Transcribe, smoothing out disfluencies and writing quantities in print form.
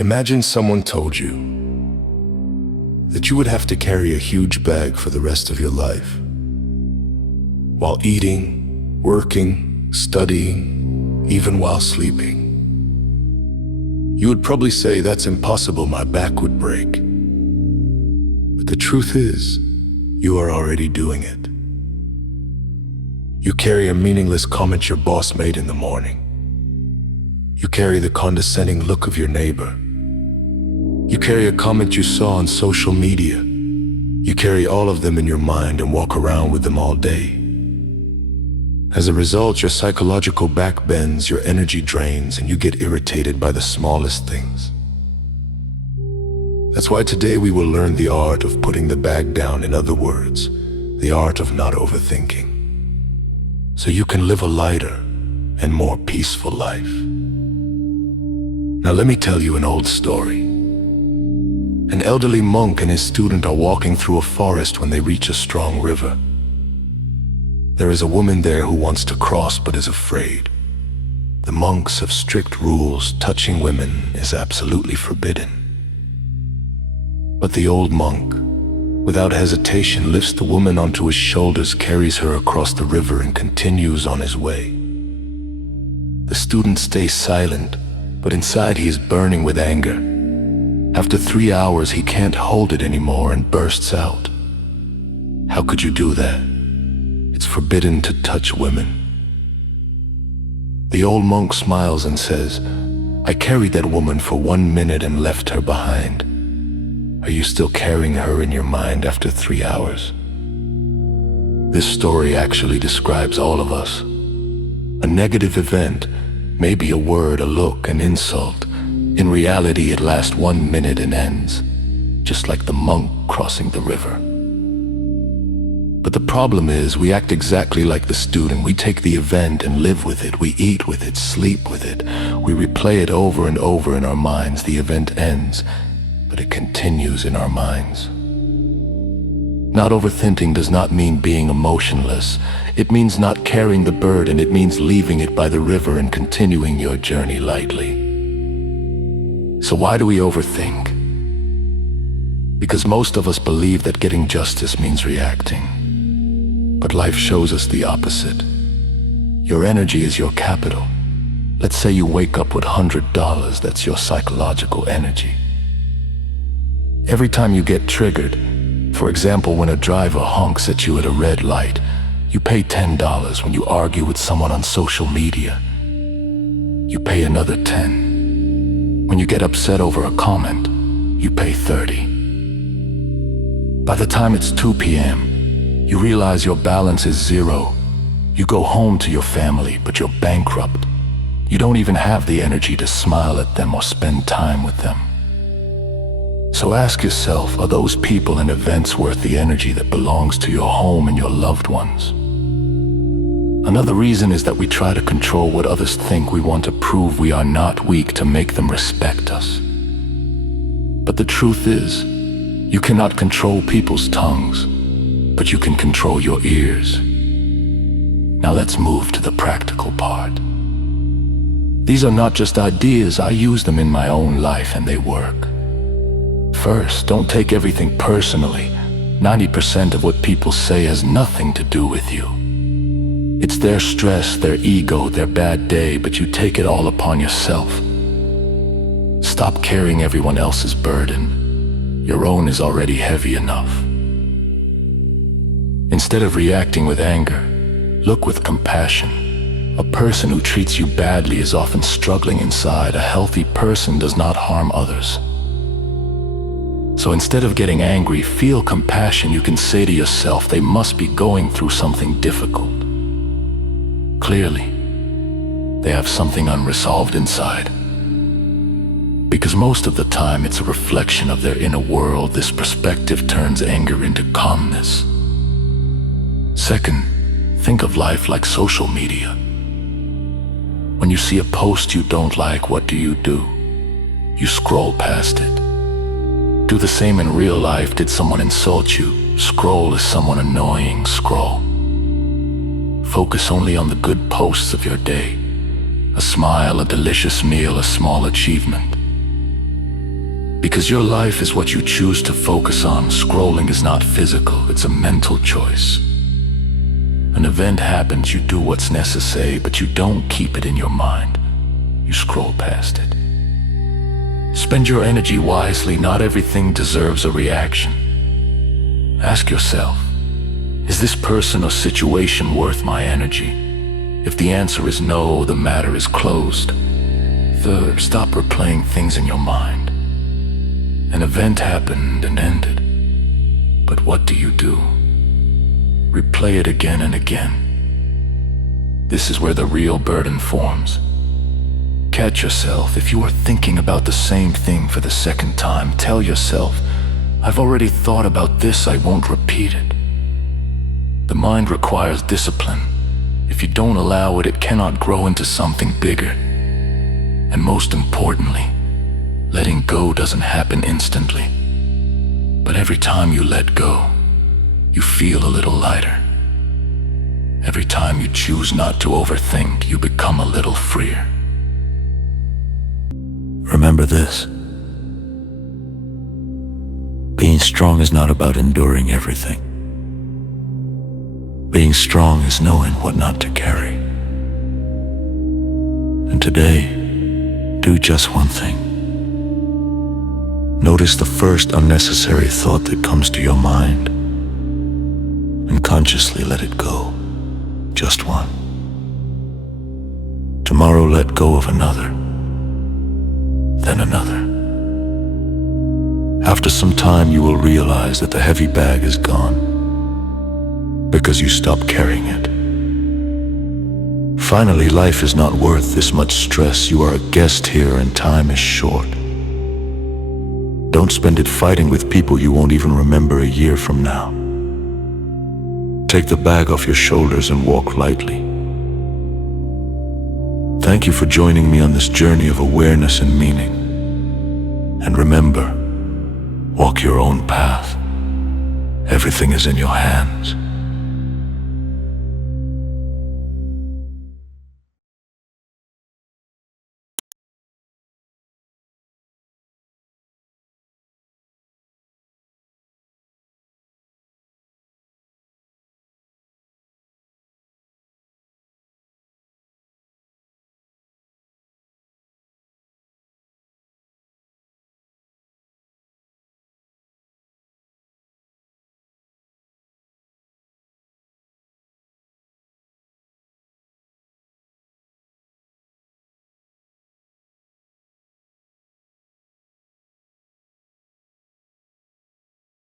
Imagine someone told you that you would have to carry a huge bag for the rest of your life, while eating, working, studying, even while sleeping. You would probably say, "That's impossible, my back would break." But the truth is, you are already doing it. You carry a meaningless comment your boss made in the morning. You carry the condescending look of your neighbor. You carry a comment you saw on social media. You carry all of them in your mind and walk around with them all day. As a result, your psychological back bends, your energy drains, and you get irritated by the smallest things. That's why today we will learn the art of putting the bag down. In other words, the art of not overthinking, so you can live a lighter and more peaceful life. Now let me tell you an old story. An elderly monk and his student are walking through a forest when they reach a strong river. There is a woman there who wants to cross but is afraid. The monks have strict rules. Touching women is absolutely forbidden. But the old monk, without hesitation, lifts the woman onto his shoulders, carries her across the river, and continues on his way. The student stays silent, but inside he is burning with anger. After 3 hours, he can't hold it anymore and bursts out. "How could you do that? It's forbidden to touch women." The old monk smiles and says, "I carried that woman for 1 minute and left her behind. Are you still carrying her in your mind after 3 hours?" This story actually describes all of us. A negative event, maybe a word, a look, an insult. In reality, it lasts 1 minute and ends, just like the monk crossing the river. But the problem is, we act exactly like the student. We take the event and live with it. We eat with it, sleep with it. We replay it over and over in our minds. The event ends, but it continues in our minds. Not overthinking does not mean being emotionless. It means not carrying the burden. It means leaving it by the river and continuing your journey lightly. So why do we overthink? Because most of us believe that getting justice means reacting. But life shows us the opposite. Your energy is your capital. Let's say you wake up with $100, that's your psychological energy. Every time you get triggered, for example, when a driver honks at you at a red light, you pay $10. When you argue with someone on social media, you pay another $10. When you get upset over a comment, you pay $30. By the time it's 2 p.m., you realize your balance is zero. You go home to your family, but you're bankrupt. You don't even have the energy to smile at them or spend time with them. So ask yourself, are those people and events worth the energy that belongs to your home and your loved ones? Another reason is that we try to control what others think. We want to prove we are not weak to make them respect us. But the truth is, you cannot control people's tongues, but you can control your ears. Now let's move to the practical part. These are not just ideas. I use them in my own life and they work. First, don't take everything personally. 90% of what people say has nothing to do with you. It's their stress, their ego, their bad day, but you take it all upon yourself. Stop carrying everyone else's burden. Your own is already heavy enough. Instead of reacting with anger, look with compassion. A person who treats you badly is often struggling inside. A healthy person does not harm others. So instead of getting angry, feel compassion. You can say to yourself, they must be going through something difficult. Clearly, they have something unresolved inside. Because most of the time, it's a reflection of their inner world. This perspective turns anger into calmness. Second, think of life like social media. When you see a post you don't like, what do? You scroll past it. Do the same in real life. Did someone insult you? Scroll. Is someone annoying? Scroll. Focus only on the good posts of your day. A smile, a delicious meal, a small achievement. Because your life is what you choose to focus on. Scrolling is not physical, it's a mental choice. An event happens, you do what's necessary, but you don't keep it in your mind. You scroll past it. Spend your energy wisely. Not everything deserves a reaction. Ask yourself, is this person or situation worth my energy? If the answer is no, the matter is closed. Third, stop replaying things in your mind. An event happened and ended. But what do? Replay it again and again. This is where the real burden forms. Catch yourself. If you are thinking about the same thing for the second time, tell yourself, I've already thought about this, I won't repeat it. The mind requires discipline. If you don't allow it, it cannot grow into something bigger. And most importantly, letting go doesn't happen instantly. But every time you let go, you feel a little lighter. Every time you choose not to overthink, you become a little freer. Remember this. Being strong is not about enduring everything. Being strong is knowing what not to carry. And today, do just one thing. Notice the first unnecessary thought that comes to your mind, and consciously let it go. Just one. Tomorrow, let go of another, then another. After some time, you will realize that the heavy bag is gone, because you stopped carrying it. Finally, life is not worth this much stress. You are a guest here and time is short. Don't spend it fighting with people you won't even remember a year from now. Take the bag off your shoulders and walk lightly. Thank you for joining me on this journey of awareness and meaning. And remember, walk your own path. Everything is in your hands.